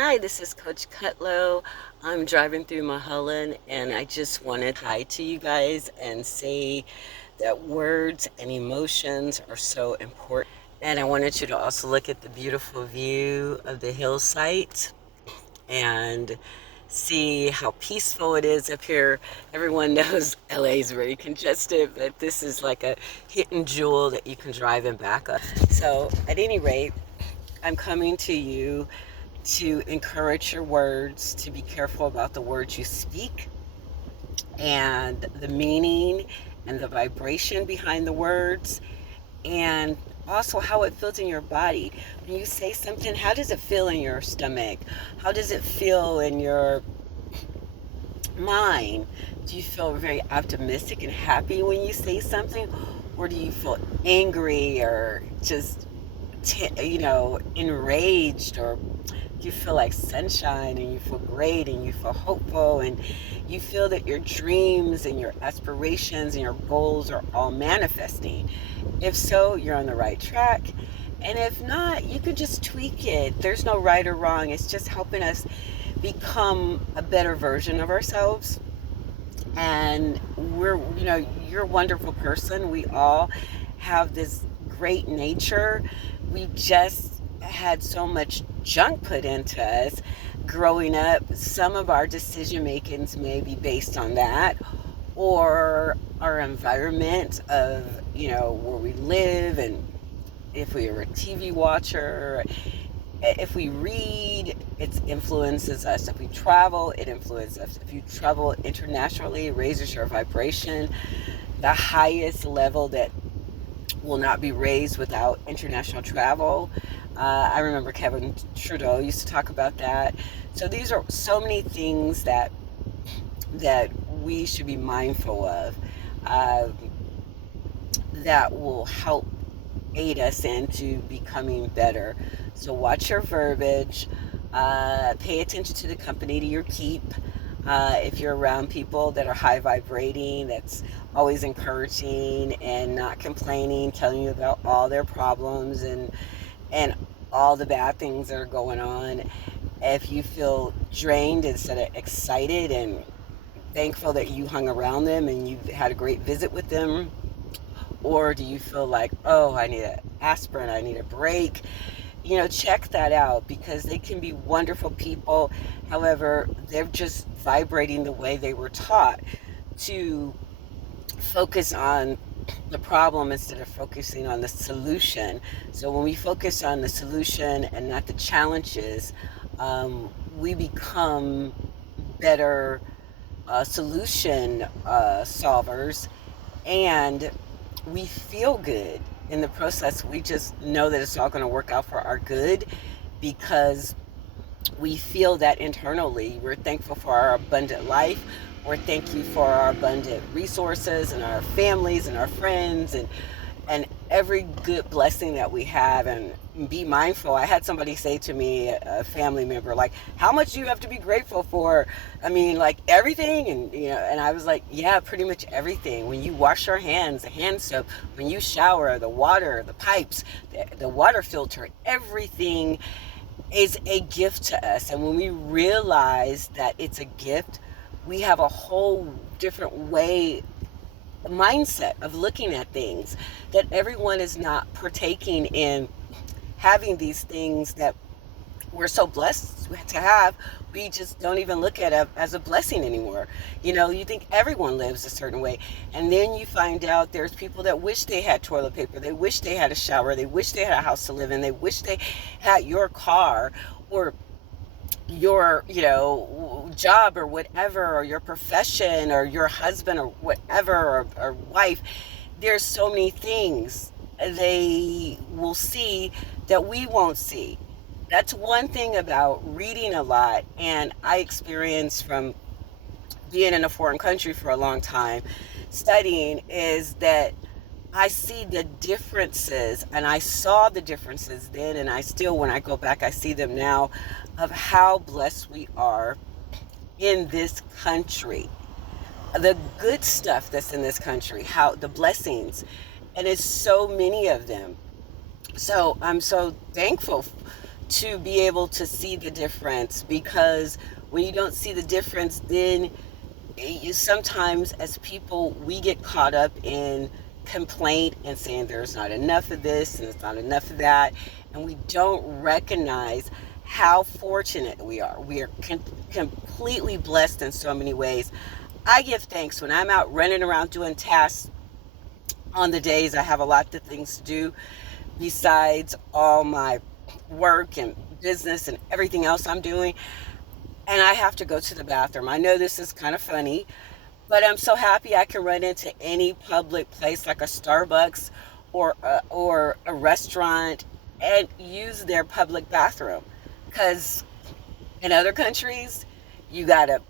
Hi, this is Coach Cutlow. I'm driving through Mulholland and I just wanted to hi to you guys and say that words and emotions are so important. And I wanted you to also look at the beautiful view of the hillside and see how peaceful it is up here. Everyone knows LA is very congested, but this is like a hidden jewel that you can drive and back up. So, at any rate, I'm coming to you to encourage your words, to be careful about the words you speak and the meaning and the vibration behind the words, and also how it feels in your body. When you say something, how does it feel in your stomach? How does it feel in your mind? Do you feel very optimistic and happy when you say something? Or do you feel angry or just, enraged? Or you feel like sunshine and you feel great and you feel hopeful and you feel that your dreams and your aspirations and your goals are all manifesting? If so, you're on the right track. And if not, you could just tweak it. There's no right or wrong. It's just helping us become a better version of ourselves. And you're a wonderful person. We all have this great nature. We just had so much junk put into us growing up. Some of our decision makings may be based on that, or our environment of, where we live, and if we are a TV watcher, if we read, it influences us. If we travel, it influences us. If you travel internationally, it raises your vibration. The highest level that will not be raised without international travel. I remember Kevin Trudeau used to talk about that. So these are so many things that we should be mindful of, uh, that will help aid us into becoming better. So watch your verbiage. Pay attention to the company that you keep. If you're around people that are high vibrating, that's always encouraging and not complaining, telling you about all their problems and all the bad things that are going on. If you feel drained instead of excited and thankful that you hung around them and you had a great visit with them, or do you feel like, oh, I need an aspirin, I need a break? Check that out, because they can be wonderful people. However, they're just vibrating the way they were taught to focus on the problem instead of focusing on the solution. So when we focus on the solution and not the challenges, we become better solution solvers, and we feel good in the process. We just know that it's all going to work out for our good because we feel that internally. We're thankful for our abundant life. We're thankful for our abundant resources and our families and our friends and every good blessing that we have. And be mindful. I had somebody say to me, a family member, like, how much do you have to be grateful for? I mean, like everything. And I was like, yeah, pretty much everything. When you wash your hands, the hand soap, when you shower, the water, the pipes, the water filter, everything is a gift to us. And when we realize that it's a gift, we have a whole different way, mindset of looking at things, that everyone is not partaking in having these things that we're so blessed to have. We just don't even look at it as a blessing anymore. You think everyone lives a certain way, and then you find out there's people that wish they had toilet paper, they wish they had a shower, they wish they had a house to live in, they wish they had your car, or your job, or whatever, or your profession, or your husband, or whatever, or wife. There's so many things they will see that we won't see. That's one thing about reading a lot, and I experienced from being in a foreign country for a long time studying, is that I see the differences, and I saw the differences then, and I still, when I go back, I see them now, of how blessed we are in this country. The good stuff that's in this country, how the blessings, and it's so many of them. So I'm so thankful to be able to see the difference, because when you don't see the difference, then you sometimes, as people, we get caught up in complaint and saying there's not enough of this and it's not enough of that, and we don't recognize how fortunate we are. We are completely blessed in so many ways. I give thanks when I'm out running around doing tasks on the days I have a lot of things to do besides all my work and business and everything else I'm doing, and I have to go to the bathroom. I know this is kind of funny, but I'm so happy I can run into any public place like a Starbucks or a restaurant and use their public bathroom. Because in other countries, you gotta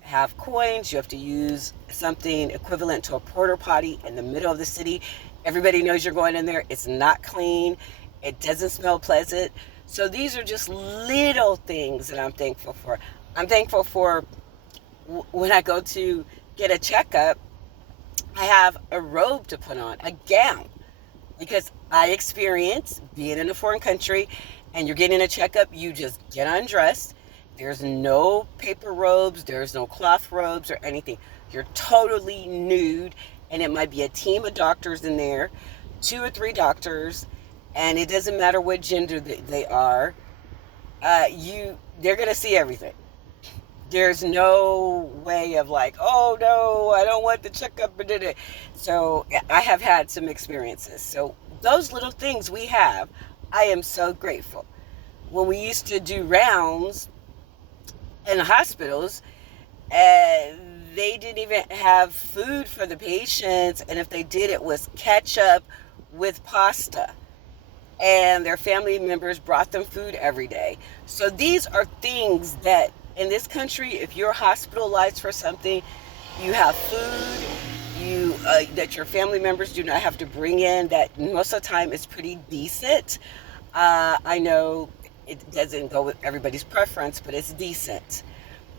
have coins. You have to use something equivalent to a porta potty in the middle of the city. Everybody knows you're going in there. It's not clean. It doesn't smell pleasant. So these are just little things that I'm thankful for. I'm thankful for when I go to get a checkup, I have a robe to put on, a gown, because I experience being in a foreign country and you're getting a checkup, you just get undressed. There's no paper robes, there's no cloth robes or anything. You're totally nude, and it might be a team of doctors in there, 2 or 3 doctors, and it doesn't matter what gender they are. They're gonna see everything. There's no way of like, oh no, I don't want the checkup. So I have had some experiences. So those little things we have, I am so grateful. When we used to do rounds in the hospitals, uh, they didn't even have food for the patients, and if they did, it was ketchup with pasta, and their family members brought them food every day. So these are things that in this country, if you're hospitalized for something, you have food, you that your family members do not have to bring in. That most of the time is pretty decent. I know it doesn't go with everybody's preference, but it's decent.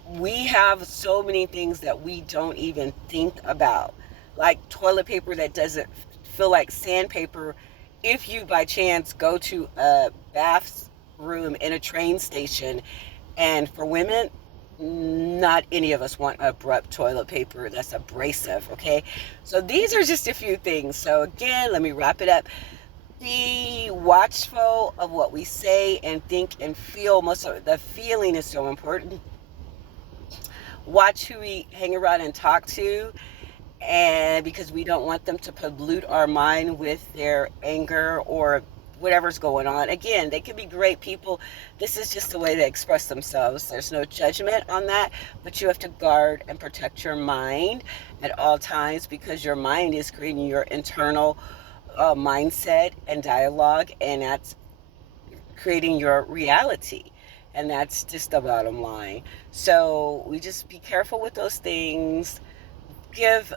We have so many things that we don't even think about, like toilet paper that doesn't feel like sandpaper. If you by chance go to a bathroom in a train station, and for women, not any of us want abrupt toilet paper that's abrasive, okay? So these are just a few things. So again, let me wrap it up. Be watchful of what we say and think and feel. Most of the feeling is so important. Watch who we hang around and talk to, and because we don't want them to pollute our mind with their anger or whatever's going on. Again, they can be great people. This is just the way they express themselves. There's no judgment on that, but you have to guard and protect your mind at all times, because your mind is creating your internal mindset and dialogue, and that's creating your reality. And that's just the bottom line. So we just be careful with those things. Give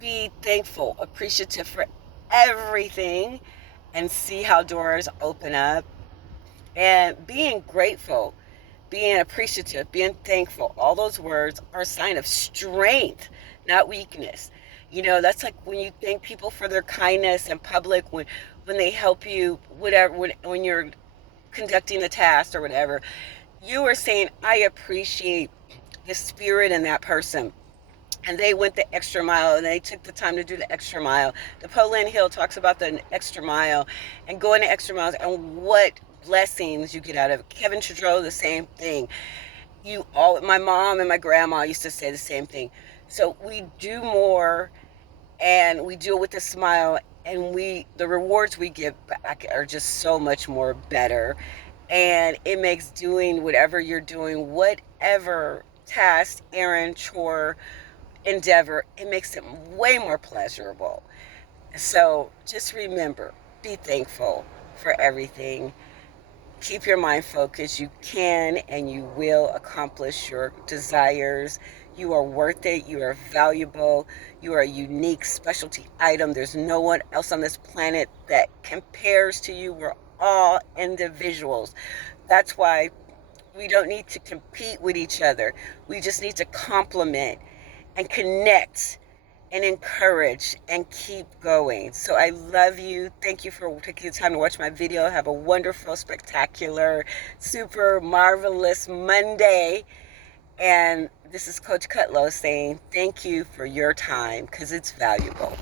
Be thankful, appreciative for everything, and see how doors open up. And being grateful, being appreciative, being thankful, all those words are a sign of strength, not weakness. That's like when you thank people for their kindness in public, when they help you, whatever, when you're conducting a task or whatever, you are saying, I appreciate the spirit in that person, and they went the extra mile and they took the time to do the extra mile. Napoleon Hill talks about the extra mile and going the extra miles and what blessings you get out of it. Kevin Trudeau, the same thing. My mom and my grandma used to say the same thing. So we do more, and we do it with a smile, and the rewards we give back are just so much more better. And it makes doing whatever you're doing, whatever task, errand, chore, endeavor, it makes it way more pleasurable. So just remember, be thankful for everything. Keep your mind focused. You can and you will accomplish your desires. You are worth it. You are valuable. You are a unique specialty item. There's no one else on this planet that compares to you. We're all individuals. That's why we don't need to compete with each other. We just need to complement and connect and encourage and keep going. So I love you. Thank you for taking the time to watch my video. Have a wonderful, spectacular, super marvelous Monday. And this is Coach Cutlow saying thank you for your time because it's valuable.